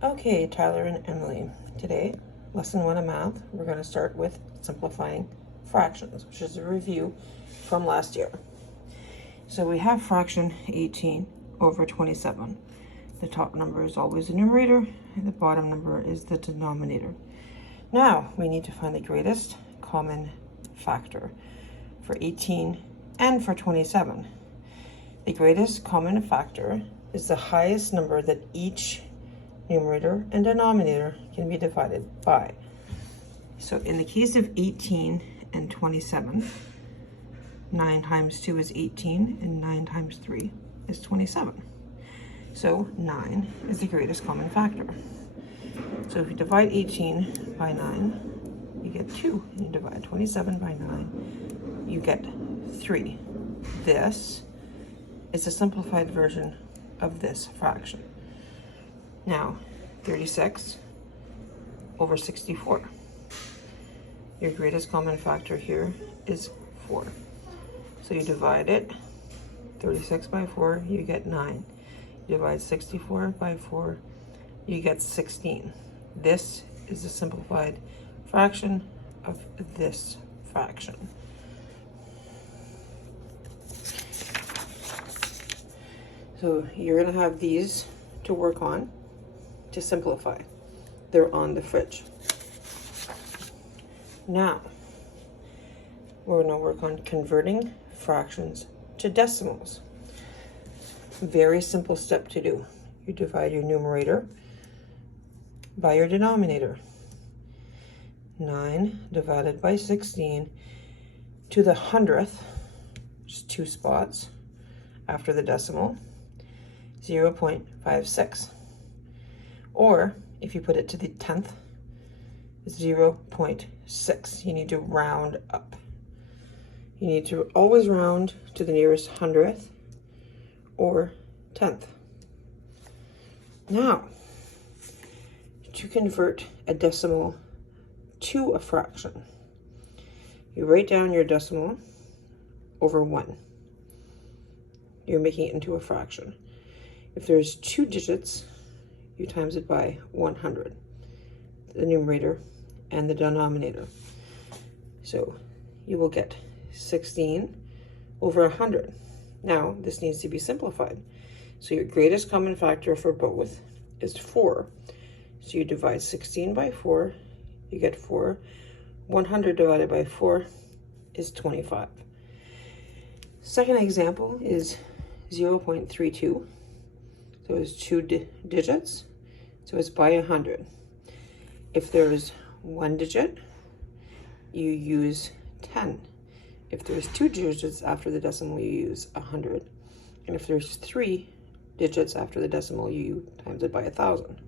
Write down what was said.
Okay, Tyler and Emily, today, lesson 1 of math, we're going to start with simplifying fractions, which is a review from last year. So we have fraction 18 over 27. The top number is always the numerator, and the bottom number is the denominator. Now, we need to find the greatest common factor for 18 and for 27. The greatest common factor is the highest number that each numerator and denominator can be divided by. So in the case of 18 and 27, 9 times 2 is 18, and 9 times 3 is 27. So 9 is the greatest common factor. So if you divide 18 by 9, you get 2. And you divide 27 by 9, you get 3. This is a simplified version of this fraction. Now, 36 over 64. Your greatest common factor here is 4. So you divide it, 36 by 4, you get 9. You divide 64 by 4, you get 16. This is a simplified fraction of this fraction. So you're going to have these to work on to simplify. They're on the fridge. Now, we're going to work on converting fractions to decimals. Very simple step to do. You divide your numerator by your denominator. 9 divided by 16 to the 100th, just 2 spots after the decimal, 0.56. Or if you put it to the 10th, 0.6. You need to round up. You need to always round to the nearest 100th or 10th. Now, to convert a decimal to a fraction, you write down your decimal over 1. You're making it into a fraction. If there's 2 digits, you times it by 100, the numerator and the denominator. So you will get 16 over 100. Now, this needs to be simplified. So your greatest common factor for both is 4. So you divide 16 by 4, you get 4. 100 divided by 4 is 25. Second example is 0.32. So it's 2 digits, so it's by 100. If there's 1 digit, you use 10. If there's 2 digits after the decimal, you use 100. And if there's 3 digits after the decimal, you times it by 1,000.